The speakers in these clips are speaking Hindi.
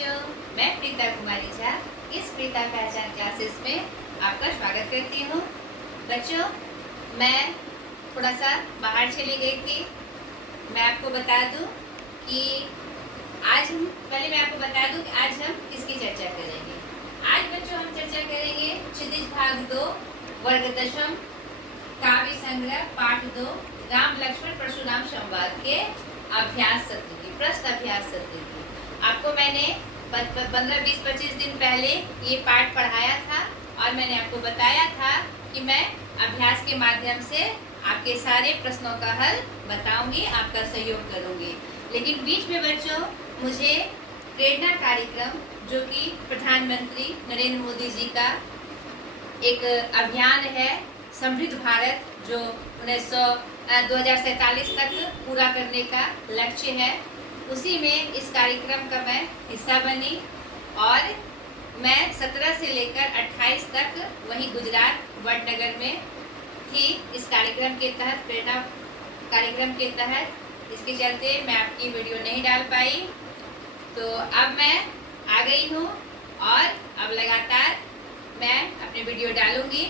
बच्चों, मैं प्रीता कुमारी झा इस प्रीता पहचान क्लासेस में आपका स्वागत करती हूँ। बच्चों, मैं थोड़ा सा बाहर चली गई थी। मैं आपको बता दूँ कि आज हम किसकी चर्चा करेंगे। आज बच्चों हम चर्चा करेंगे क्षितिज भाग 2 वर्ग दशम काव्य संग्रह पाठ 2 राम लक्ष्मण परशुराम संवाद के अभ्यास सत्र की प्रश्न अभ्यास सत्र की। आपको मैंने 15, 20, 25 दिन पहले ये पाठ पढ़ाया था और मैंने आपको बताया था कि मैं अभ्यास के माध्यम से आपके सारे प्रश्नों का हल बताऊंगी, आपका सहयोग करूंगी। लेकिन बीच में बच्चों मुझे प्रेरणा कार्यक्रम जो कि प्रधानमंत्री नरेंद्र मोदी जी का एक अभियान है समृद्ध भारत, जो 2047 तक पूरा करने का लक्ष्य है, उसी में इस कार्यक्रम का मैं हिस्सा बनी और मैं 17 से लेकर 28 तक वहीं गुजरात वडनगर में थी। इस कार्यक्रम के तहत प्रेरणा कार्यक्रम के तहत इसके चलते मैं आपकी वीडियो नहीं डाल पाई, तो अब मैं आ गई हूँ और अब लगातार मैं अपनी वीडियो डालूंगी,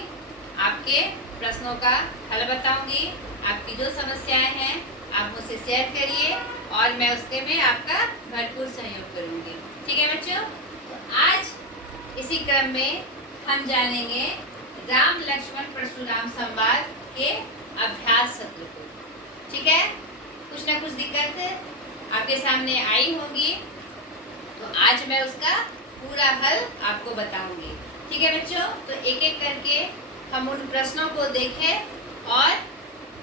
आपके प्रश्नों का हल बताऊंगी। आपकी जो समस्याएं हैं आप मुझसे शेयर करिए और मैं उसके में आपका भरपूर सहयोग करूंगी। ठीक है बच्चों, तो आज इसी क्रम में हम जानेंगे राम लक्ष्मण परशुराम संवाद के अभ्यास सत्र को। ठीक है, कुछ ना कुछ दिक्कत आपके सामने आई होंगी, तो आज मैं उसका पूरा हल आपको बताऊंगी। ठीक है बच्चों, तो एक एक करके हम उन प्रश्नों को देखें और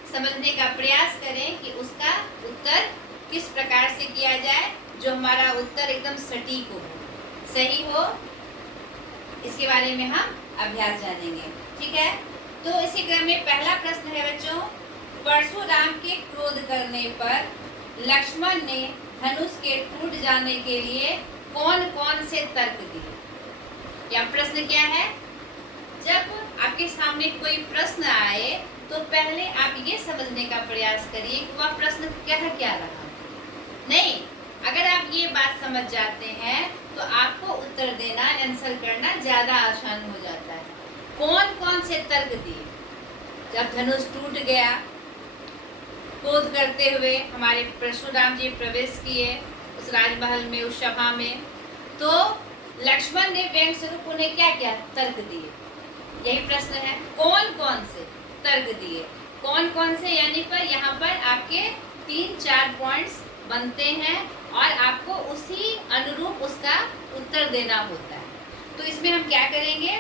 समझने का प्रयास करें कि उसका उत्तर किस प्रकार से किया जाए जो हमारा उत्तर एकदम सटीक हो, सही हो। इसके बारे में हम अभ्यास जानेंगे। ठीक है, तो इसी क्रम में पहला प्रश्न है बच्चों, परशुराम के क्रोध करने पर लक्ष्मण ने धनुष के टूट जाने के लिए कौन कौन से तर्क दिए। या प्रश्न क्या है, जब आपके सामने कोई प्रश्न आए तो पहले आप ये समझने का प्रयास करिए कि वह प्रश्न क्या रहा। नहीं, अगर आप ये बात समझ जाते हैं तो आपको उत्तर देना, आंसर करना ज्यादा आसान हो जाता है। कौन कौन से तर्क दिए जब धनुष टूट गया, क्रोध करते हुए हमारे परशुराम जी प्रवेश किए उस राजमहल में, उस सभा में, तो लक्ष्मण ने व्यंग स्वरूप उन्हें क्या क्या तर्क दिए। यही प्रश्न है, कौन कौन से तर्क दिए, कौन कौन से, यानी पर यहाँ पर आपके 3-4 पॉइंट्स बनते हैं और आपको उसी अनुरूप उसका उत्तर देना होता है। तो इसमें हम क्या करेंगे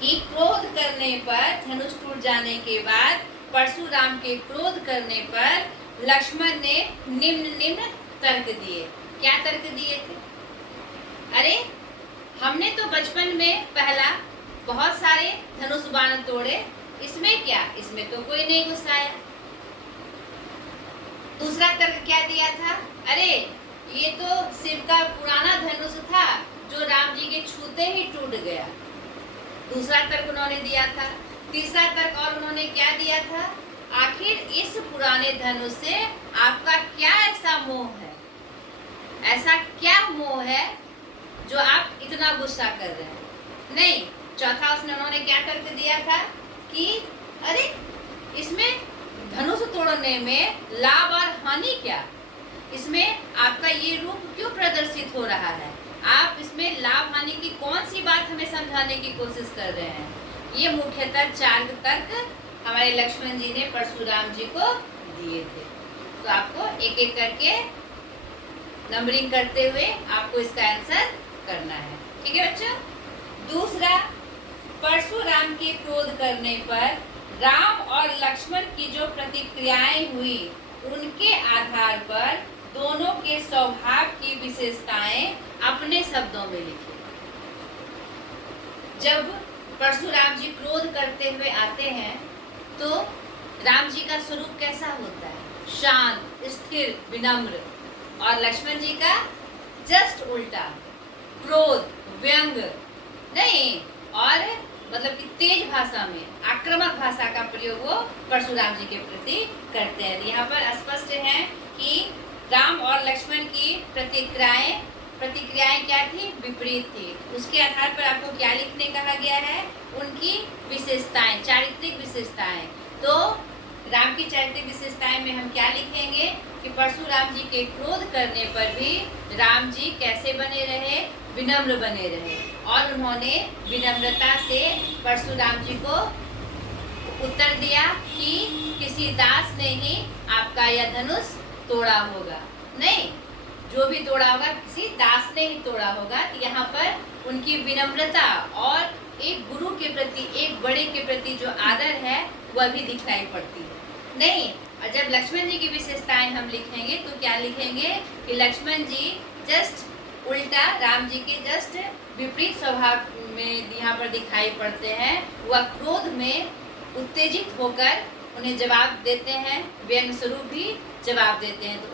कि क्रोध करने पर, धनुष टूट जाने के बाद परशुराम के क्रोध करने पर लक्ष्मण ने निम्न तर्क दिए। क्या तर्क दिए थे? अरे, हमने तो बचपन में पहला बहुत सारे धनुष बाण तोड़े, इसमें क्या, इसमें तो कोई नहीं गुस्साया। दूसरा तर्क क्या दिया था, अरे ये तो शिव का पुराना धनुष था जो राम जी के छूते ही टूट गया। दूसरा तर्क उन्होंने दिया था। तीसरा तर्क और उन्होंने क्या दिया था, आखिर इस पुराने धनुष से आपका क्या ऐसा मोह है, ऐसा क्या मोह है जो आप इतना गुस्सा कर रहे हैं। नहीं, चौथा उन्होंने क्या तर्क दिया था कि अरे इसमें धनुष तोड़ने में लाभ और हानि क्या, इसमें आपका ये रूप क्यों प्रदर्शित हो रहा है, आप इसमें लाभ हानि की कौन सी बात हमें समझाने की कोशिश कर रहे हैं। ये मुख्यतः 4 तर्क हमारे लक्ष्मण जी ने परशुराम जी को दिए थे। तो आपको एक एक करके नंबरिंग करते हुए आपको इसका आंसर करना है। ठीक है बच्चों, दूसरा, परशुराम के क्रोध करने पर राम और लक्ष्मण की जो प्रतिक्रियाएं हुई उनके आधार पर दोनों के स्वभाव की विशेषताएं अपने शब्दों में लिखी। जब परशुराम जी क्रोध करते हुए आते हैं तो राम जी का स्वरूप कैसा होता है, शांत, स्थिर, विनम्र, और लक्ष्मण जी का जस्ट उल्टा, क्रोध, व्यंग नहीं, और मतलब कि तेज भाषा में, आक्रामक भाषा का प्रयोग वो परशुराम जी के प्रति करते हैं। यहाँ पर स्पष्ट है कि राम और लक्ष्मण की प्रतिक्रियाएं प्रतिक्रियाएं क्या थी? विपरीत थी। उसके आधार पर आपको क्या लिखने कहा गया है? उनकी विशेषताएं, चारित्रिक विशेषताएं। तो राम की चारित्रिक विशेषताएं में हम क्या लिखेंगे कि परशुराम जी के क्रोध करने पर भी राम जी कैसे बने रहे? विनम्र बने रहे, और उन्होंने विनम्रता से परशुराम जी को उत्तर दिया कि किसी दास ने ही आपका यह धनुष तोड़ा होगा। नहीं, जो भी तोड़ा होगा किसी दास ने ही तोड़ा होगा। यहाँ पर उनकी विनम्रता और एक गुरु के प्रति, एक बड़े के प्रति जो आदर है वह भी दिखाई पड़ती है। नहीं, और जब लक्ष्मण जी की विशेषताएं हम लिखेंगे तो क्या लिखेंगे कि लक्ष्मण जी जस्ट उल्टा राम जी के जस्ट विपरीत स्वभाव में यहाँ पर दिखाई पड़ते हैं। वह क्रोध में उत्तेजित होकर उन्हें जवाब देते हैं, व्यंग स्वरूप भी जवाब देते हैं। तो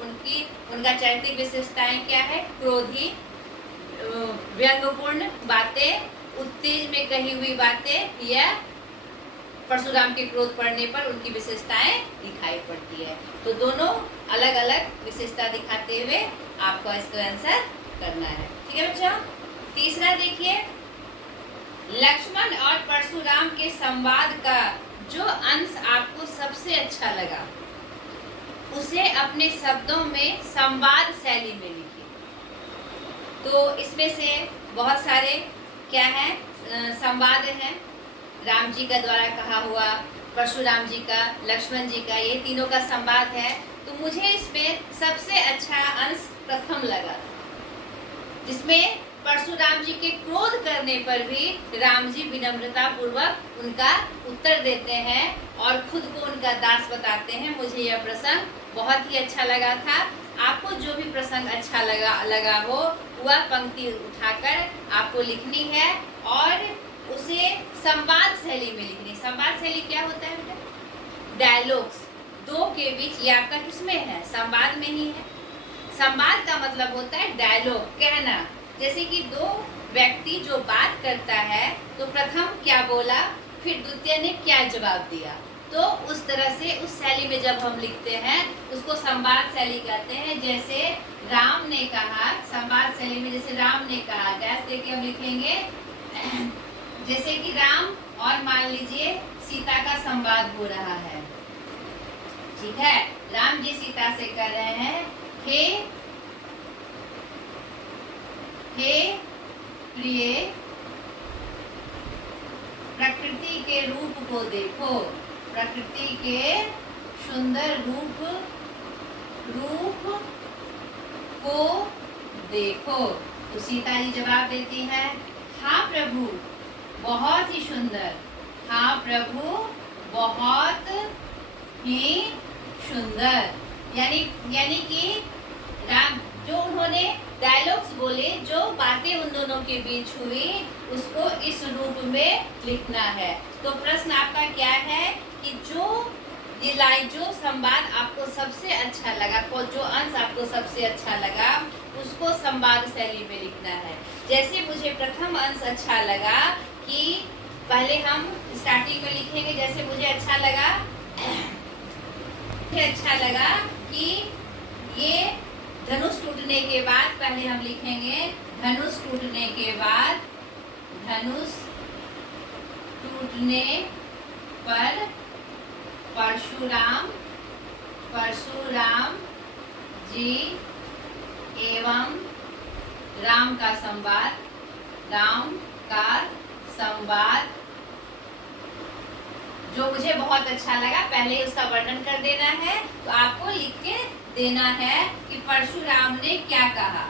उनका चारित्रिक विशेषताएं क्या है? क्रोधी, व्यंगपूर्ण बातें, उत्तेज में कही हुई बातें, या परशुराम के क्रोध पड़ने पर उनकी विशेषताएं दिखाई पड़ती है। तो दोनों अलग अलग विशेषता दिखाते हुए आपको इसका आंसर करना है। ठीक है बच्चों। तीसरा देखिए, लक्ष्मण और परशुराम के संवाद का जो अंश आपको सबसे अच्छा लगा उसे अपने शब्दों में संवाद शैली में लिखिए। तो इसमें से बहुत सारे क्या है? संवाद हैं। राम जी का द्वारा कहा हुआ, परशुराम जी का, लक्ष्मण जी का, ये तीनों का संवाद है। तो मुझे इसमें सबसे अच्छा अंश प्रथम लगा, जिसमें परशुराम जी के क्रोध करने पर भी राम जी विनम्रता पूर्वक उनका उत्तर देते हैं और खुद को उनका दास बताते हैं। मुझे यह प्रसंग बहुत ही अच्छा लगा था। आपको जो भी प्रसंग अच्छा लगा हो वह पंक्ति उठाकर आपको लिखनी है और उसे संवाद शैली में लिखनी। संवाद शैली क्या होता है बेटा? डायलॉग्स, दो के बीच, ये आपका किसमें है? संवाद में ही है। संवाद का मतलब होता है डायलॉग, कहना। जैसे कि दो व्यक्ति जो बात करता है तो प्रथम क्या बोला, फिर द्वितीय ने क्या जवाब दिया। तो उस तरह से उस शैली में जब हम लिखते हैं उसको संवाद शैली कहते हैं। जैसे राम ने कहा, संवाद शैली में जैसे राम ने कहा, डैश देके हम लिखेंगे। जैसे कि राम और मान लीजिए सीता का संवाद हो रहा है। ठीक है, राम जी सीता से कह रहे हैं, हे प्रिय, प्रकृति के रूप को देखो, प्रकृति के सुंदर रूप को देखो। तो सीता जी जवाब देती है, हाँ प्रभु बहुत ही सुंदर, हाँ प्रभु बहुत ही सुंदर। यानी कि राम जो उन्होंने डायलॉग्स बोले, जो बातें उन दोनों के बीच हुई, उसको इस रूप में लिखना है। तो प्रश्न आपका क्या है कि जो ये लाइन, जो संवाद आपको सबसे अच्छा लगा, जो अंश आपको सबसे अच्छा लगा, उसको संवाद शैली में लिखना है। जैसे मुझे प्रथम अंश अच्छा लगा कि पहले हम स्टार्टिंग में लिखेंगे। जैसे मुझे अच्छा लगा कि ये धनुष टूटने के बाद, पहले हम लिखेंगे धनुष टूटने के बाद, धनुष टूटने पर परशुराम जी एवं राम का संवाद जो मुझे बहुत अच्छा लगा, पहले उसका वर्णन कर देना है। तो आपको लिख के देना है कि परशुराम ने क्या कहा,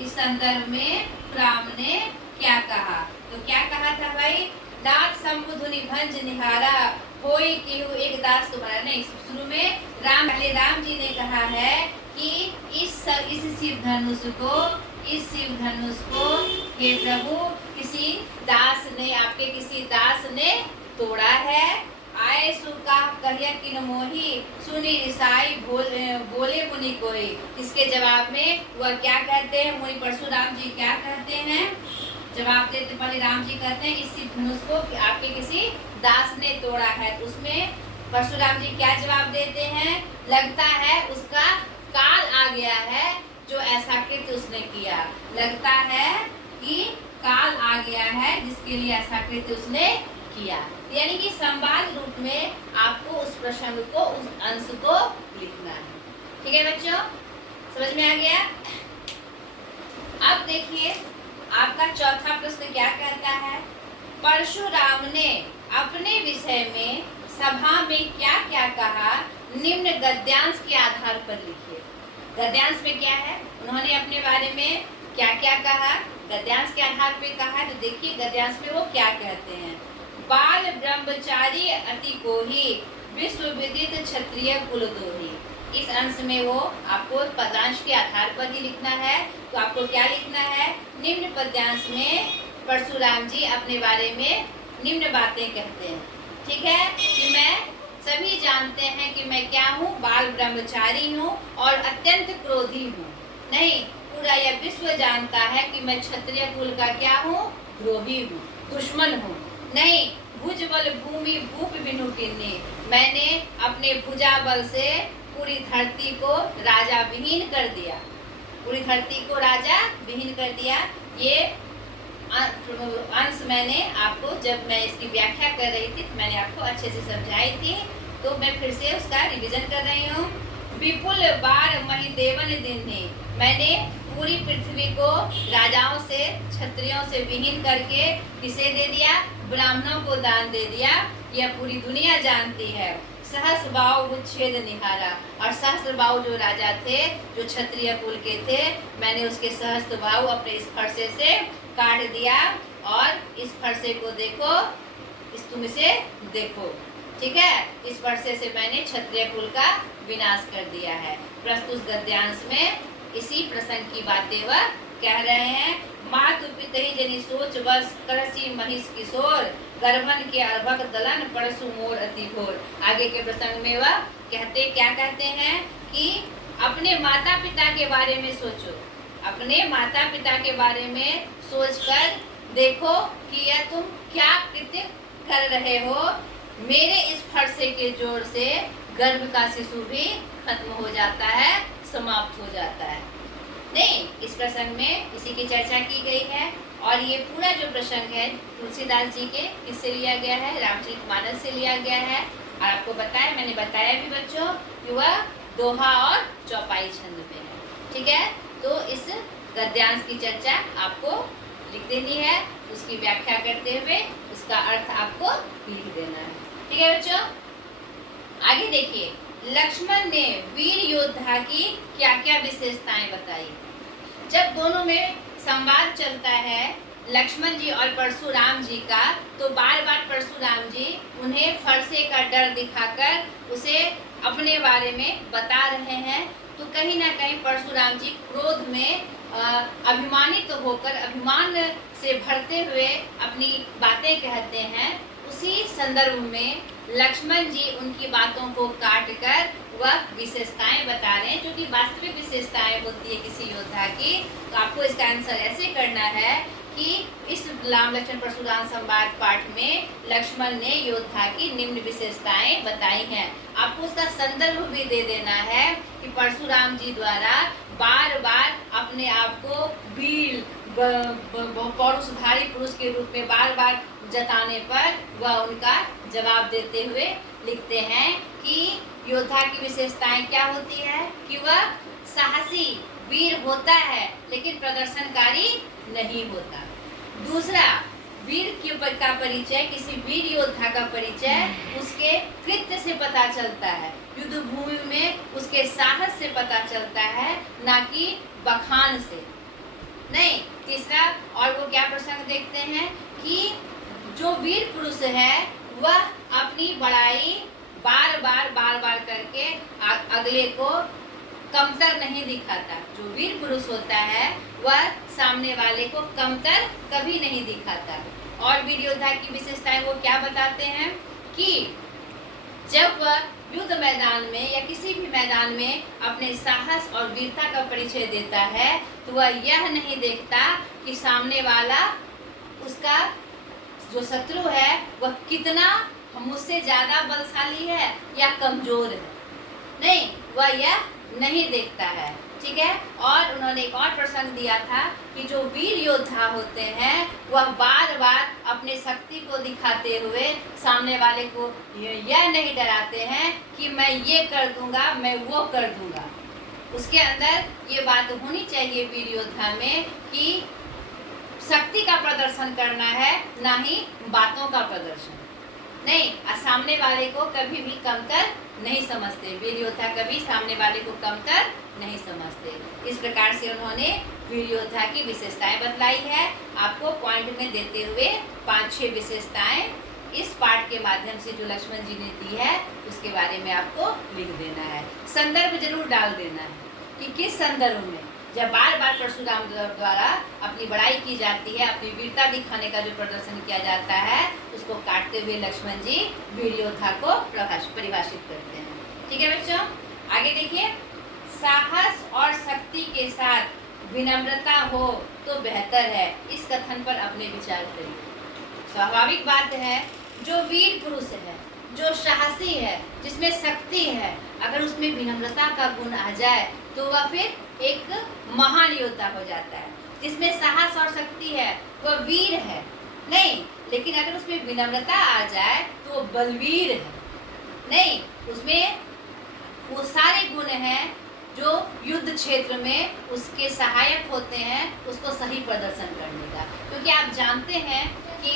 इस संदर्भ में राम ने क्या कहा। तो क्या कहा था भाई? दास संबुधुनि भंज निहारा, कोई केहू एक दास तुम्हारा। नहीं, शुरू में पहले राम जी ने कहा है कि इस शिव धनुष को हे प्रभु किसी दास ने, आपके किसी दास ने तोड़ा है। आए सुका कहिया किन मोही, सुनी ईसाई बोले मुनि कोई। इसके जवाब में वह क्या कहते हैं? मुनि परशुराम जी क्या कहते हैं? जवाब देते, पहले राम जी कहते हैं इस धनुष को आपके किसी दास ने तोड़ा है। उसमें परशुराम जी क्या जवाब देते हैं? लगता है उसका काल आ गया है, जो ऐसा कृत्य उसने किया। लगता है कि काल आ गया है जिसके लिए ऐसा कृत्य उसने किया। यानी कि संवाद रूप में आपको उस प्रसंग को, उस अंश को लिखना है। ठीक है बच्चों, समझ में आ गया? अब देखिए आपका चौथा प्रश्न क्या कहता है। परशुराम ने अपने विषय में सभा में क्या क्या कहा, निम्न गद्यांश के आधार पर लिखिए। गद्यांश में क्या है, उन्होंने अपने बारे में क्या क्या कहा, गद्यांश के आधार पे कहा है। तो देखिए गद्यांश में वो क्या कहते हैं। बाल ब्रह्मचारी अति कोही, विश्व विदित क्षत्रिय कुल दोही। इस अंश में वो आपको पदांश के आधार पर ही लिखना है। तो आपको क्या लिखना है, निम्न पद्यांश में परशुराम जी अपने बारे में निम्न बातें कहते हैं। ठीक है, कि मैं, सभी जानते हैं कि मैं क्या हूँ, बाल ब्रह्मचारी हूँ और अत्यंत क्रोधी हूँ। नहीं, पूरा यह विश्व जानता है कि मैं क्षत्रिय कुल का क्या हूँ, द्रोही हूँ, दुश्मन हूँ। नहीं, भुज बल भूमि भूप बिनु कीन्ही, मैंने अपने भुजा बल से पूरी धरती को राजा विहीन कर दिया, पूरी धरती को राजा विहीन कर दिया। ये अंश मैंने आपको, जब मैं इसकी व्याख्या कर रही थी तो मैंने आपको अच्छे से समझाई थी, तो मैं फिर से उसका रिवीजन कर रही हूँ। विपुल बार मही देवन दिन्ही, मैंने पूरी पृथ्वी को राजाओं से, क्षत्रियों से विहीन करके किसे दे दिया, ब्राह्मणों को दान दे दिया। यह पूरी दुनिया जानती है। सहस्रबाहु उच्छेद निहारा, और सहस्रबाहु जो राजा थे, जो क्षत्रिय कुल के थे, मैंने उसके सहस्रबाहु अपने इस फरसे से काट दिया। और इस फरसे को देखो, तुम इसे देखो। ठीक है, इस फरसे से मैंने क्षत्रिय कुल का विनाश कर दिया है। प्रस्तुत गद्यांश में इसी प्रसंग की बातें वह कह रहे हैं। मातु पितहि जनि सोच बस, करसी महिष किशोर, गर्भन के अर्भक दलन, परसु मोर अति घोर। आगे के प्रसंग में वह क्या कहते हैं कि अपने माता पिता के बारे में सोचो, अपने माता पिता के बारे में सोचकर देखो कि यह तुम क्या कृत्य कर रहे हो। मेरे इस फरसे के जोर से गर्भ का शिशु भी खत्म हो जाता है, समाप्त हो जाता है। नहीं, इस प्रसंग में इसी की चर्चा की गई है। और ये पूरा जो प्रसंग है तुलसीदास जी के किससे लिया गया है, रामचरितमानस से लिया गया है। और आपको मैंने बताया भी बच्चों कि वह दोहा और चौपाई छंद में है। ठीक है, तो इस गद्यांश की चर्चा आपको लिख देनी है, उसकी व्याख्या करते हुए उसका अर्थ आपको लिख देना है। ठीक है बच्चों, आगे देखिए, लक्ष्मण ने वीर योद्धा की क्या क्या विशेषताएं बताई। जब दोनों में संवाद चलता है लक्ष्मण जी और परशुराम जी का, तो बार बार परशुराम जी उन्हें फरसे का डर दिखाकर उसे अपने बारे में बता रहे हैं। तो कहीं ना कहीं परशुराम जी क्रोध में अभिमानित होकर, अभिमान से भरते हुए अपनी बातें कहते हैं। उसी संदर्भ में लक्ष्मण जी उनकी बातों को काटकर वह विशेषताएं बता रहे हैं, जो कि वास्तविक विशेषताएं होती है किसी योद्धा की। तो आपको इसका आंसर ऐसे करना है कि इस राम लक्ष्मण परशुराम संवाद पाठ में लक्ष्मण ने योद्धा की निम्न विशेषताएं बताई हैं। आपको उसका संदर्भ भी दे देना है कि परशुराम जी द्वारा बार बार अपने आप को वीर, पौरुषधारी पुरुष के रूप में बार बार जताने पर वह उनका जवाब देते हुए लिखते हैं कि योद्धा की विशेषताएं क्या होती है कि वह साहसी वीर होता है लेकिन प्रदर्शनकारी नहीं होता। दूसरा, वीर का परिचय, किसी वीर योद्धा का परिचय उसके कृत्य से पता चलता है, युद्ध भूमि में उसके साहस से पता चलता है, ना कि बखान से। नहीं, तीसरा, और वो क्या प्रसंग देखते हैं कि जो वीर पुरुष है वह अपनी बड़ाई बार बार करके अगले को कमतर नहीं दिखाता। जो वीर पुरुष होता है वह सामने वाले को कमतर कभी नहीं दिखाता। और वीर योद्धा की विशेषताएं वो क्या बताते हैं कि जब वह युद्ध मैदान में या किसी भी मैदान में अपने साहस और वीरता का परिचय देता है तो वह यह नहीं देखता कि सामने वाला, उसका जो शत्रु है वह कितना मुझसे ज्यादा बलशाली है या कमजोर है। नहीं, वह यह नहीं देखता है। ठीक है। और उन्होंने एक और प्रसंग दिया था कि जो वीर योद्धा होते हैं वह बार बार अपने शक्ति को दिखाते हुए सामने वाले को यह नहीं डराते हैं कि मैं ये कर दूंगा, मैं वो कर दूंगा। उसके अंदर ये बात होनी चाहिए वीर योद्धा में कि शक्ति का प्रदर्शन करना है, ना ही बातों का प्रदर्शन। नहीं, सामने वाले को कभी भी कमतर नहीं समझते। वीर योद्धा कभी सामने वाले को कमतर नहीं समझते। इस प्रकार से उन्होंने वीर योद्धा की विशेषताएं बतलाई है। आपको पॉइंट में देते हुए 5-6 विशेषताएं इस पाठ के माध्यम से जो लक्ष्मण जी ने दी है उसके बारे में आपको लिख देना है। संदर्भ जरूर डाल देना है कि किस संदर्भ में, जब बार बार परशुराम द्वारा अपनी बड़ाई की जाती है, अपनी वीरता दिखाने का जो प्रदर्शन किया जाता है, उसको काटते हुए लक्ष्मण जी वीर योद्धा को परिभाषित करते हैं। ठीक है बच्चों, आगे देखिए। साहस और शक्ति के साथ विनम्रता हो तो बेहतर है। इस कथन पर अपने विचार करिए। स्वाभाविक बात है, जो वीर पुरुष है, जो साहसी है, जिसमें शक्ति है, अगर उसमें विनम्रता का गुण आ जाए तो वह फिर एक महान योद्धा हो जाता है। जिसमें साहस और शक्ति है वह वीर है नहीं, लेकिन अगर उसमें विनम्रता आ जाए तो वो बलवीर है नहीं। उसमें वो सारे गुण हैं जो युद्ध क्षेत्र में उसके सहायक होते हैं उसको सही प्रदर्शन करने का। क्योंकि आप जानते हैं कि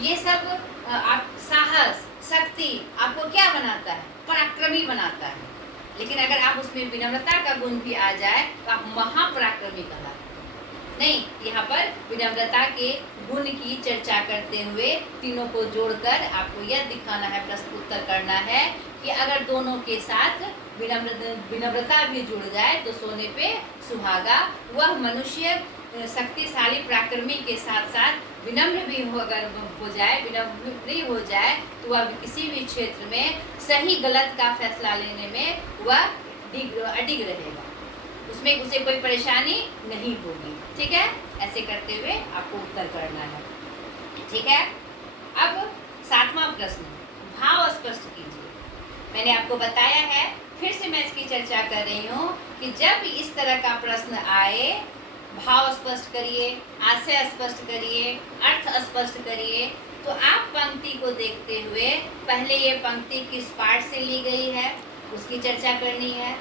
ये सब आप साहस शक्ति आपको क्या बनाता है, पराक्रमी बनाता है। लेकिन अगर आप उसमें विनम्रता का गुण भी आ जाए तो आप महापराक्रमी कहलाते हैं नहीं। यहाँ पर विनम्रता के गुण की चर्चा करते हुए तीनों को जोड़कर आपको यह दिखाना है, प्रश्न उत्तर करना है कि अगर दोनों के साथ विनम्रता भी जुड़ जाए तो सोने पे सुहागा। वह मनुष्य शक्तिशाली पराक्रमी के साथ साथ विनम्र भी अगर हो जाए, विनम्र भी हो जाए तो वह किसी भी क्षेत्र में सही गलत का फैसला लेने में वह अडिग रहेगा, उसमें उसे कोई परेशानी नहीं होगी। ठीक है, ऐसे करते हुए आपको उत्तर करना है। ठीक है, अब 7वां प्रश्न, भाव स्पष्ट कीजिए। मैंने आपको बताया है, फिर से मैं इसकी चर्चा कर रही हूँ कि जब इस तरह का प्रश्न आए, भाव स्पष्ट करिए, आशय स्पष्ट करिए, अर्थ स्पष्ट करिए। तो आप पंक्ति को देखते हुए पहले ये पंक्ति किस पाठ से ली गई है उसकी चर्चा करनी है।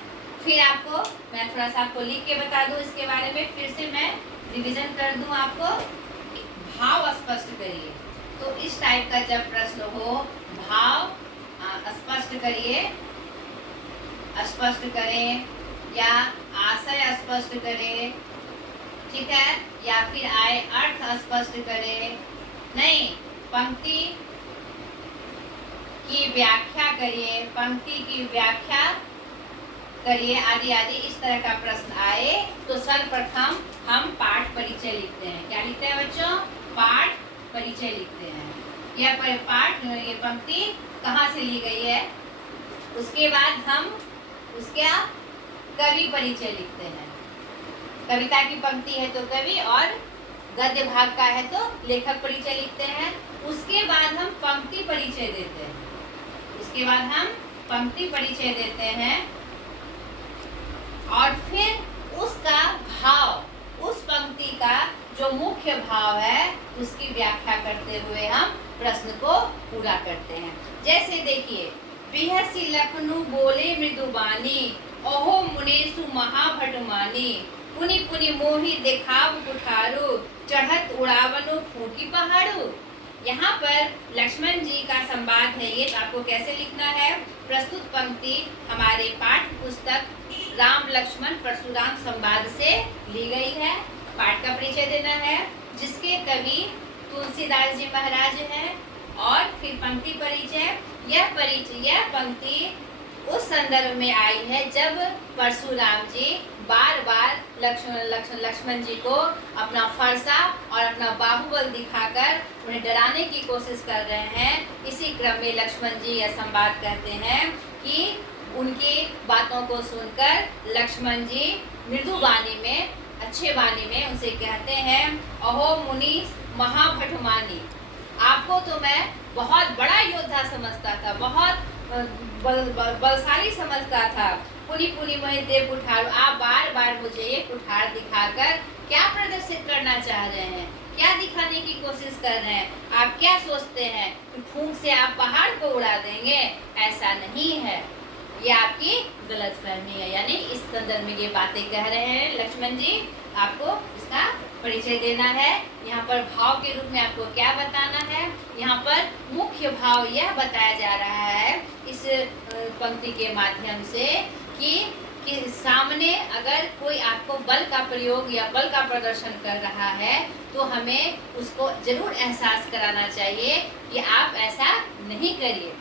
फिर आपको मैं थोड़ा सा आपको लिख के बता दूं इसके बारे में, फिर से मैं रिवीजन कर दूं आपको। भाव स्पष्ट करिए, तो इस टाइप का जब प्रश्न हो, भाव स्पष्ट करिए, स्पष्ट करें, या आशय स्पष्ट करें, ठीक है, या फिर आए अर्थ स्पष्ट करें, नहीं, पंक्ति की व्याख्या करिए, पंक्ति की व्याख्या करिए, आदि आदि। इस तरह का प्रश्न आए तो सर्वप्रथम हम पाठ परिचय लिखते हैं। क्या लिखते हैं बच्चों? पाठ परिचय लिखते हैं। यह पाठ, ये पंक्ति कहाँ से ली गई है, उसके बाद हम उसका कवि परिचय लिखते हैं। कविता की पंक्ति है तो कवि, और गद्य भाग का है तो लेखक परिचय लिखते हैं। उसके बाद हम पंक्ति परिचय देते हैं, उसके बाद हम पंक्ति परिचय देते हैं, और फिर उसका भाव, उस पंक्ति का जो मुख्य भाव है उसकी व्याख्या करते हुए हम प्रश्न को पूरा करते हैं। जैसे देखिए, बिहसी लखनु बोले मृदुबानी, ओहो मुनेसु महाभटमानी, पुनि पुनि मोहि देखाव कुठारू, चढ़त उड़ावनु फूकी पहाड़ू। यहाँ पर लक्ष्मण जी का संवाद है ये, तो आपको कैसे लिखना है? प्रस्तुत पंक्ति हमारे पाठ्य पुस्तक राम लक्ष्मण परशुराम संवाद से ली गई है। पाठ का परिचय देना है, जिसके कवि तुलसीदास जी महाराज हैं, और फिर पंक्ति परिचय। यह पंक्ति उस संदर्भ में आई है जब परशुराम जी बार बार लक्ष्मण जी को अपना फरसा और अपना बाहुबल दिखाकर उन्हें डराने की कोशिश कर रहे हैं। इसी क्रम में लक्ष्मण जी यह संवाद कहते हैं कि उनकी बातों को सुनकर लक्ष्मण जी मृदु वाणी में, अच्छे वाणी में उनसे कहते हैं, अहो मुनि महाभटमानी, आपको तो मैं बहुत बड़ा योद्धा समझता था, बहुत बलशाली समझता था, पुनि पुनि मोहि देव कुठार। आप बार बार मुझे ये कुठार दिखाकर क्या प्रदर्शित करना चाह रहे हैं, क्या दिखाने की कोशिश कर रहे हैं? आप क्या सोचते हैं कि फूंक से आप पहाड़ को उड़ा देंगे? ऐसा नहीं है, ये आपकी गलतफहमी है। यानी इस संदर्भ में ये बातें कह रहे हैं लक्ष्मण जी, आपको इसका परिचय देना है। यहाँ पर भाव के रूप में आपको क्या बताना है? यहाँ पर मुख्य भाव यह बताया जा रहा है इस पंक्ति के माध्यम से कि सामने अगर कोई आपको बल का प्रयोग या बल का प्रदर्शन कर रहा है तो हमें उसको जरूर एहसास कराना चाहिए कि आप ऐसा नहीं करिए,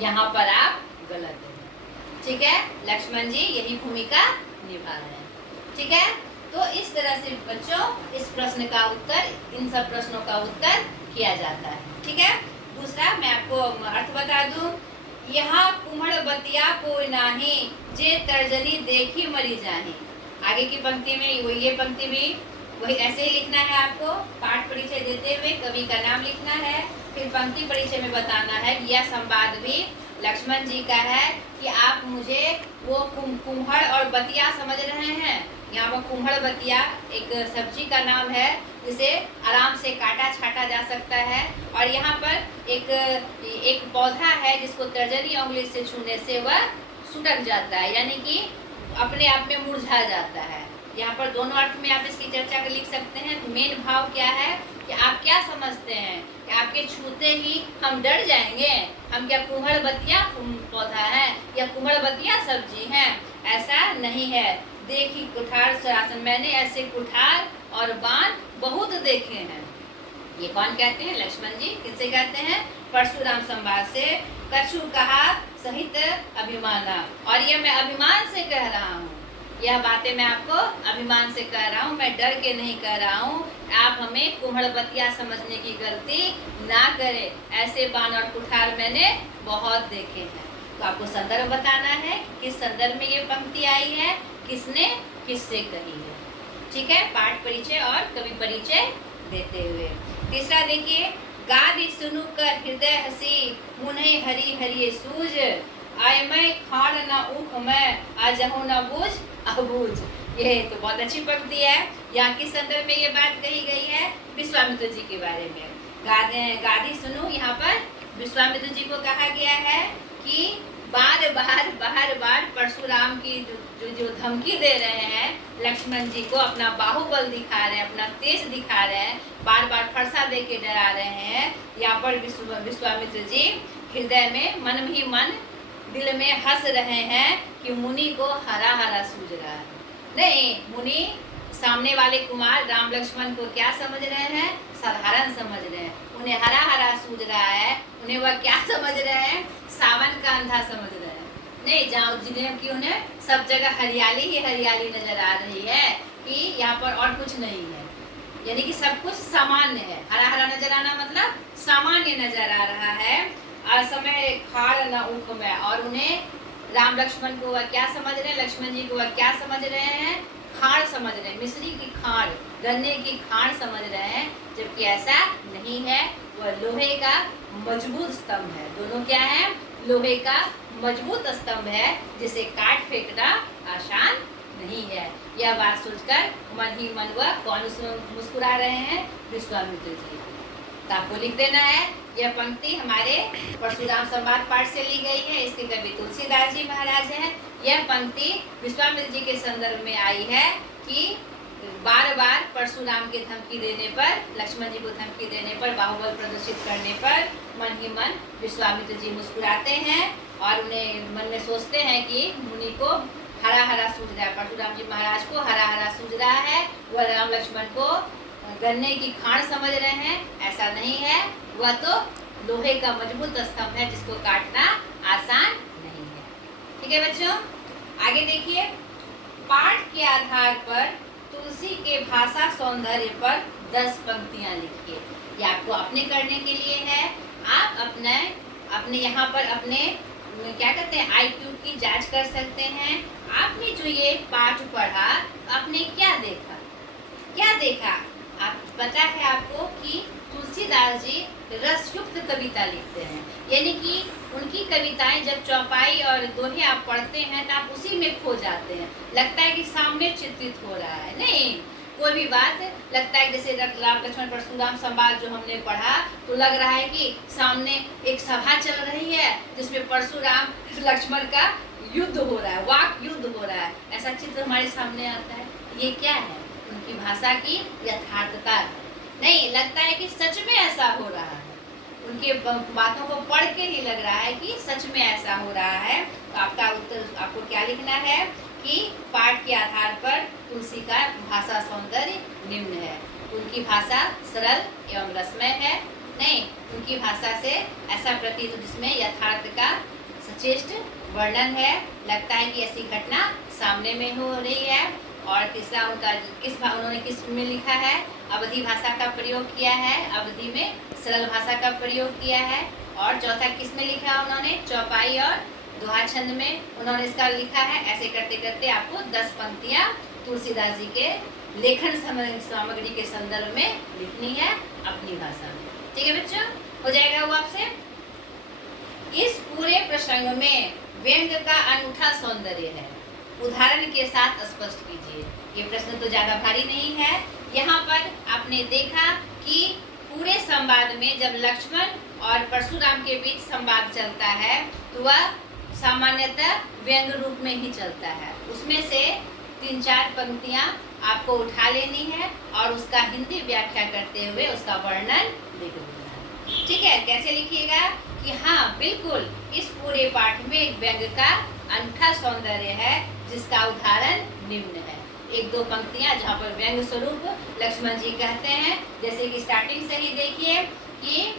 यहाँ पर आप गलत हैं। ठीक है, लक्ष्मण जी यही भूमिका निभा रहे हैं। ठीक है, तो इस तरह से बच्चों इस प्रश्न का उत्तर, इन सब प्रश्नों का उत्तर किया जाता है। ठीक है, दूसरा मैं आपको अर्थ बता दूं, यहाँ कुम्हड़ बतिया कोई नाही, जे तर्जनी देखी मरी जाही। आगे की पंक्ति में वो ये पंक्ति भी वही ऐसे ही लिखना है आपको। पाठ परिचय देते हुए कवि का नाम लिखना है, फिर पंक्ति परिचय में बताना है। यह संवाद भी लक्ष्मण जी का है कि आप मुझे वो कुम्हड़ और बतिया समझ रहे हैं। यहाँ पर कुम्हड़ बतिया एक सब्जी का नाम है जिसे आराम से काटा छाटा जा सकता है। और यहाँ पर एक पौधा है जिसको तर्जनी उंगली से छूने से वह सुटक जाता है, यानी कि अपने आप में मुरझा जाता है। यहाँ पर दोनों अर्थ में आप इसकी चर्चा कर लिख सकते हैं। मेन भाव क्या है कि आप क्या समझते हैं कि आपके छूते ही हम डर जाएंगे? हम क्या कुम्हड़ बतिया पौधा है या कुम्हड़ बतिया सब्जी है? ऐसा नहीं है। देखी कुठार सरासन, मैंने ऐसे कुठार और बाण बहुत देखे हैं। ये कौन कहते हैं? लक्ष्मण जी। किससे कहते हैं? परशुराम संवाद से। कछु कहा सहित अभिमाना, और ये मैं अभिमान से कह रहा हूँ। यह बातें मैं आपको अभिमान से कह रहा हूँ, मैं डर के नहीं कह रहा हूँ। आप हमें कुम्हड़ बतिया समझने की गलती ना करें। ऐसे बाण और कुठार मैंने बहुत देखे हैं। तो आपको संदर्भ बताना है, किस संदर्भ में ये पंक्ति आई है, किसने किससे कही है। ठीक है, पाठ परिचय और कवि परिचय देते हुए तीसरा देखिए, गादी सुनु कर हृदय हसी, मुने हरी हरि सूझ, आय मैं खाड़ न ऊख मैं, आजहु न बूझ अबूझ। ये तो बहुत अच्छी पंक्ति है। यहाँ किस संदर्भ में ये बात कही गई है? विश्वामित्र जी के बारे में। गादी सुनो, यहाँ पर विश्वामित्र जी को कहा गया है कि बार बार परशुराम की जो धमकी दे रहे हैं लक्ष्मण जी को, अपना बाहुबल दिखा रहे हैं, अपना तेज दिखा रहे हैं, बार बार फरसा दे के डरा रहे हैं। यहाँ पर विश्वामित्र जी हृदय में मन ही मन दिल में हंस रहे हैं कि मुनि को हरा हरा सूझ रहा है। नहीं, मुनि सामने वाले कुमार राम लक्ष्मण को क्या समझ रहे हैं? साधारण समझ रहे हैं। उन्हें हरा हरा सूझ रहा है। उन्हें वह क्या समझ रहे हैं? सावन का अंधा समझ रहे हैं। नहीं, जहाँ जिन्हें कि उन्हें सब जगह हरियाली ही हरियाली नजर आ रही है कि यहाँ पर और कुछ नहीं है, यानी कि सब कुछ सामान्य है। हरा हरा नजर आना मतलब सामान्य नजर आ रहा है। असमय खाड़ न ऊख में, और उन्हें राम लक्ष्मण को वह क्या समझ रहे हैं? लक्ष्मण जी को वह क्या समझ रहे हैं? खाड़ समझ रहे हैं, मिश्री की खाड़, गन्ने की खाड़ समझ रहे हैं, जबकि ऐसा नहीं है। वह लोहे का मजबूत स्तंभ है। दोनों क्या है? लोहे का मजबूत स्तंभ है जिसे काट फेंकना आसान नहीं है। यह बात सोचकर मन ही मन वह कौन मुस्कुरा रहे हैं? विश्वामित्र जी। तो आपको लिख देना है। यह पंक्ति हमारे परशुराम संवाद पाठ से ली गई है। इसके कवि तुलसीदास जी महाराज हैं। यह पंक्ति विश्वामित्र जी के संदर्भ में आई है कि बार बार परशुराम के धमकी देने पर, लक्ष्मण जी को धमकी देने पर, बाहुबल प्रदर्शित करने पर मन ही मन विश्वामित्र जी मुस्कुराते हैं और उन्हें मन में सोचते हैं कि मुनि को हरा हरा सूझ रहा है, परशुराम जी महाराज को हरा हरा सूझ रहा है। वह राम लक्ष्मण को गन्ने की खाड़ समझ रहे हैं। ऐसा नहीं है, वह तो लोहे का मजबूत स्तंभ है जिसको काटना आसान नहीं है। ठीक है बच्चों, आगे देखिए। पाठ के आधार पर तुलसी के भाषा सौंदर्य पर 10 पंक्तियां लिखिए। ये आपको अपने करने के लिए है। आप अपने यहाँ पर अपने क्या कहते हैं IQ की जांच कर सकते हैं। आपने जो ये पाठ पढ़ा, आपने क्या देखा? आप पता है आपको कि तुलसीदास जी रसयुक्त कविता लिखते हैं। यानी कि उनकी कविताएं जब चौपाई और दोहे आप पढ़ते हैं तो आप उसी में खो जाते हैं, लगता है कि सामने चित्रित हो रहा है। नहीं, कोई भी बात लगता है जैसे राम लक्ष्मण परशुराम संवाद जो हमने पढ़ा तो लग रहा है कि सामने एक सभा चल रही है जिसमें परशुराम लक्ष्मण का युद्ध हो रहा है, वाक युद्ध हो रहा है, ऐसा चित्र हमारे सामने आता है। ये क्या है? उनकी भाषा की यथार्थता है। नहीं, लगता है कि सच में ऐसा हो रहा है, उनके बातों को पढ़ के ही लग रहा है कि सच में ऐसा हो रहा है। तो आपका उत्तर आपको क्या लिखना है कि पाठ के आधार पर तुलसी का भाषा सौंदर्य निम्न है। उनकी भाषा सरल एवं रसमय है। नहीं, उनकी भाषा से ऐसा प्रतीत जिसमें यथार्थ का सचेष्ट वर्णन है, लगता है कि ऐसी घटना सामने में हो रही है। और तीसरा उनका उन्होंने किस में लिखा है? अवधि भाषा का प्रयोग किया है, अवधि में सरल भाषा का प्रयोग किया है। और चौथा किस में लिखा उन्होंने? चौपाई और दोहा छंद में उन्होंने इसका लिखा है। ऐसे करते करते आपको 10 पंक्तियां तुलसीदास जी के लेखन सामग्री के संदर्भ में लिखनी है अपनी भाषा में। ठीक है बच्चों, हो जाएगा वो आपसे। इस पूरे प्रसंग में व्यंग का अनूठा सौंदर्य है, उदाहरण के साथ स्पष्ट कीजिए। ये प्रश्न तो ज्यादा भारी नहीं है। यहाँ पर आपने देखा कि पूरे संवाद में जब लक्ष्मण और परशुराम के बीच संवाद चलता है तो वह सामान्यतः व्यंग रूप में ही चलता है। उसमें से 3-4 पंक्तियां आपको उठा लेनी है और उसका हिंदी व्याख्या करते हुए उसका वर्णन लिख देना है। ठीक है, कैसे लिखिएगा कि हाँ बिल्कुल इस पूरे पाठ में एक व्यंग का अनूठा सौंदर्य है जिसका उदाहरण निम्न है। 1-2 पंक्तियां जहाँ पर व्यंग स्वरूप लक्ष्मण जी कहते हैं, जैसे कि स्टार्टिंग से ही देखिए कि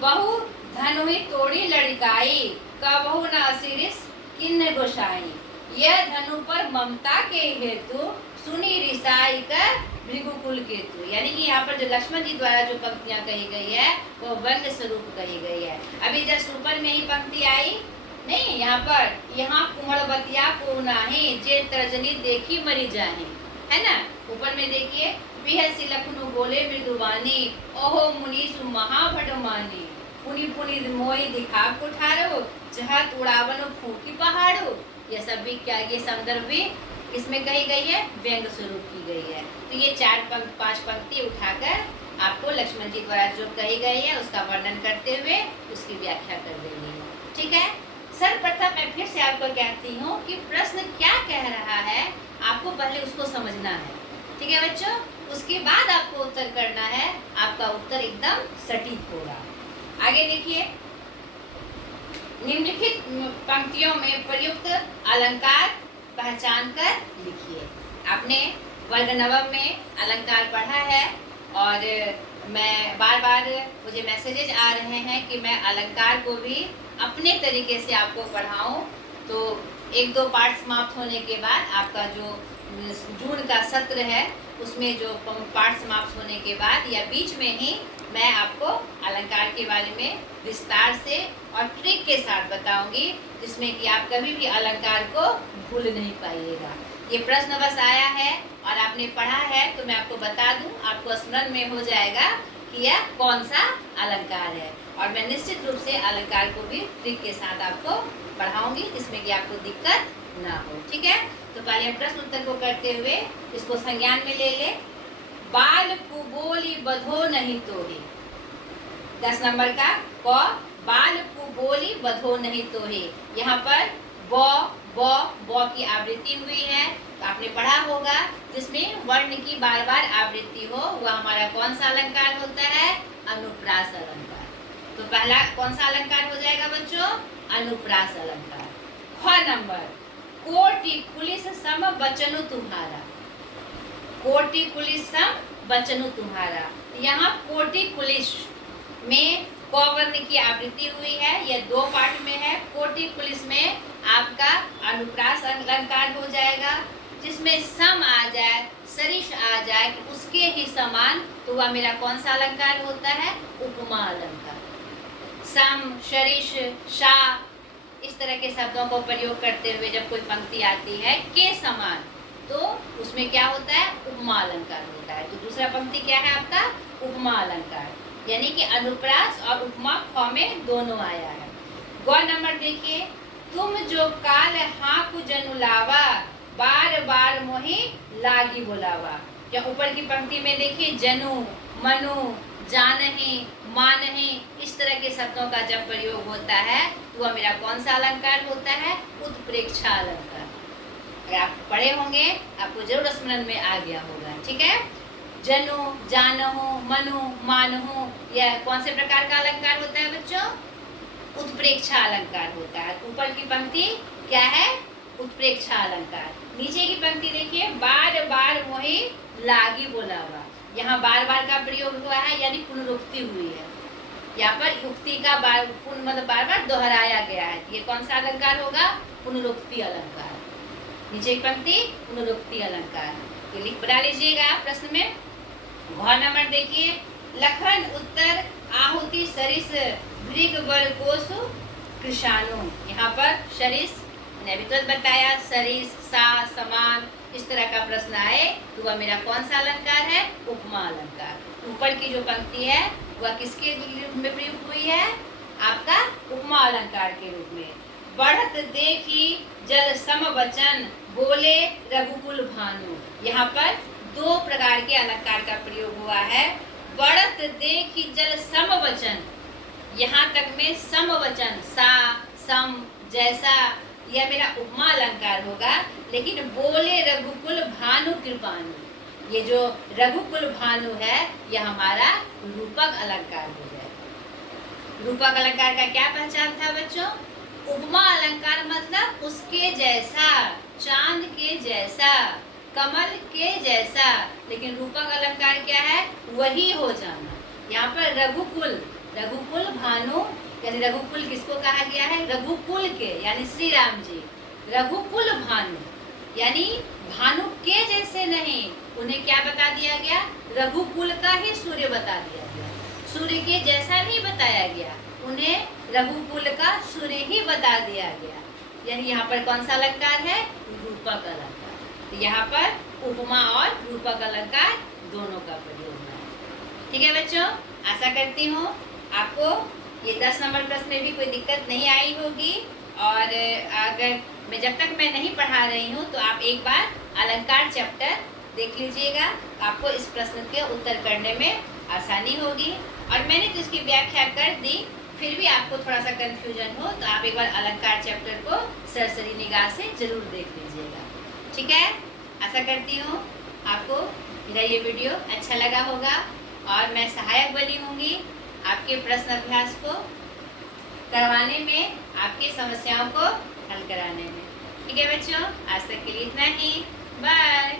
बहु धन हुई तोड़ी लड़काई, कबहु न असिरिस किन्न गोसाई, यह धनु पर ममता के हेतु सुनी रिसाई कर भृगुकुल केतु। यानी कि यहाँ पर जो लक्ष्मण जी द्वारा जो पंक्तियां कही गई है वो व्यंग स्वरूप कही गई है। अभी जस्ट ऊपर में ही पंक्ति आई नहीं, यहाँ कुमड़बतिया को नाही जे तर्जनी देखी मरी जाही, है ना। ऊपर में देखिए बिहसी लखनु बोले मृदुवानी, ओहो मुनीसु महाभटमानी, पुनि पुनि मोई दिखा कुठारो, चाहत उड़ावन फूकी पहाड़ो। यह सब भी क्या, ये संदर्भ भी इसमें कही गई है, व्यंग स्वरूप की गई है। तो ये 4-5 पंक्ति उठाकर आपको लक्ष्मण जी द्वारा जो कही गई है उसका वर्णन करते हुए उसकी व्याख्या कर देनी है। ठीक है, सर्वप्रथम मैं फिर से आपको कहती हूँ कि प्रश्न क्या कह रहा है आपको पहले उसको समझना है। ठीक है बच्चों, उसके बाद आपको उत्तर करना है, आपका उत्तर एकदम सटीक होगा। आगे देखिए, निम्नलिखित पंक्तियों में प्रयुक्त अलंकार पहचान कर लिखिए। आपने वर्ग नवम में अलंकार पढ़ा है और मैं बार मुझे मैसेजेस आ रहे हैं कि मैं अलंकार को भी अपने तरीके से आपको पढ़ाऊं। तो 1-2 पाठ समाप्त होने के बाद आपका जो जून का सत्र है उसमें जो पाठ समाप्त होने के बाद या बीच में ही मैं आपको अलंकार के बारे में विस्तार से और ट्रिक के साथ बताऊंगी, जिसमें कि आप कभी भी अलंकार को भूल नहीं पाइएगा। ये प्रश्न बस आया है और आपने पढ़ा है तो मैं आपको बता दूं, आपको स्मरण में हो जाएगा कि यह कौन सा अलंकार है। और मैं निश्चित रूप से अलंकार को भी ट्रिक के साथ आपको पढ़ाऊंगी जिसमें कि आपको दिक्कत ना हो। ठीक है, तो पहले हम प्रश्न उत्तर को करते हुए इसको संज्ञान में ले ले। बाल कुबोली बधो नहीं तोहे, 10 नंबर का क, बाल कुबोली बधो नहीं तोहे। यहाँ पर ब की आवृत्ति हुई है, तो आपने पढ़ा होगा जिसमें वर्ण की बार बार आवृत्ति हो वह हमारा कौन सा अलंकार होता है? अनुप्रास अलंकार। तो पहला कौन सा अलंकार हो जाएगा बच्चों? अनुप्रास अलंकार। ख नंबर, कोटि पुलिस सम बचनु तुम्हारा, कोटि पुलिस सम बचनु तुम्हारा। यहाँ कोटि पुलिस में क वर्ण की आवृत्ति हुई है, यह 2 पार्ट में है। कोटि पुलिस में आपका अनुप्रास अलंकार हो जाएगा, जिसमें सम आ जाए, सरिश आ जाए उसके ही समान, तो वह मेरा कौन सा अलंकार होता है? उपमा अलंकार। सम, सरिश, सा इस तरह के शब्दों को प्रयोग करते हुए जब कोई पंक्ति आती है के समान, तो उसमें क्या होता है? उपमा अलंकार होता है। तो दूसरा पंक्ति क्या है आपका? उपमा अलंकार। यानी कि अनुप्रास और उपमा ख में दोनों आया है। ग नंबर देखिए, तुम जो काल हाँकु जनु लावा, बार बार मोहि लागी बुलावा। या ऊपर की पंक्ति में देखिए, जनु, मनु, जानहि, मानहि, इस तरह के शब्दों का जब प्रयोग होता है तो वह मेरा कौन सा अलंकार होता है? उत्प्रेक्षा अलंकार। अगर आप पढ़े होंगे आपको जरूर स्मरण में आ गया होगा। ठीक है, जनु, जानहु, मनु, मानहु, यह कौन से प्रकार का अलंकार होता है बच्चों? उत्प्रेक्षा अलंकार होता है। ऊपर की पंक्ति क्या है? उत्प्रेक्षा अलंकार। नीचे की पंक्ति देखिए, बार बार मोहि लागी बुलावा। यहाँ बार बार का प्रयोग हुआ है, यानी पुनरुक्ति हुई है। यहाँ पर युक्ति का मतलब बार बार दोहराया गया है। ये कौन सा अलंकार होगा? पुनरुक्ति अलंकार। नीचे की पंक्ति पुनरुक्ति अलंकार। ये लिख बना लीजिएगा प्रश्न में। घ नंबर देखिए, लखन उत्तर आहुति सरिस भृग बल कोसु कृषाणु। यहाँ पर सरिस ने भी तो बताया, सरिस, सा, समान, इस तरह का प्रश्न आए तो वह मेरा कौन सा अलंकार है? उपमा अलंकार। ऊपर की जो पंक्ति है वह किसके रूप में प्रयुक्त हुई है? आपका उपमा अलंकार के रूप में। बढ़त देखी जल सम वचन, बोले रघुकुल भानु। यहाँ पर दो प्रकार के अलंकार का प्रयोग हुआ है। बढ़त देखी जल सम वचन, यहाँ तक में सम वचन, सा, सम, जैसा, यह मेरा उपमा अलंकार होगा। लेकिन बोले रघुकुल भानु कृपानु, ये जो रघुकुल भानु है यह हमारा रूपक अलंकार हो गया। रूपक अलंकार का क्या पहचान था बच्चों? उपमा अलंकार मतलब उसके जैसा, चांद के जैसा, कमल के जैसा। लेकिन रूपक अलंकार क्या है? वही हो जाना। यहाँ पर रघुकुल, रघुकुल भानु, यानी रघुकुल किसको कहा गया है? रघुकुल के, यानी श्री राम जी। रघुकुल भानु यानी भानु के जैसे नहीं, उन्हें क्या बता दिया गया? रघुकुल का ही सूर्य बता दिया गया। सूर्य के जैसा नहीं बताया गया, उन्हें रघुकुल का सूर्य ही बता दिया गया। यानी यहाँ पर कौन सा अलंकार है? रूपक अलंकार। तो यहाँ पर उपमा और रूपक अलंकार दोनों का प्रयोग है। ठीक है बच्चों, आशा करती हूँ आपको ये 10 नंबर प्रश्न में भी कोई दिक्कत नहीं आई होगी। और अगर जब तक मैं नहीं पढ़ा रही हूँ तो आप एक बार अलंकार चैप्टर देख लीजिएगा, आपको इस प्रश्न के उत्तर करने में आसानी होगी। और मैंने तो इसकी व्याख्या कर दी, फिर भी आपको थोड़ा सा कंफ्यूजन हो तो आप एक बार अलंकार चैप्टर को सरसरी निगाह से जरूर देख लीजिएगा। ठीक है, आशा करती हूँ आपको मेरा ये वीडियो अच्छा लगा होगा और मैं सहायक बनी होंगी आपके प्रश्न अभ्यास को करवाने में, आपकी समस्याओं को हल कराने में। ठीक है बच्चों, आज तक के लिए इतना ही। बाय।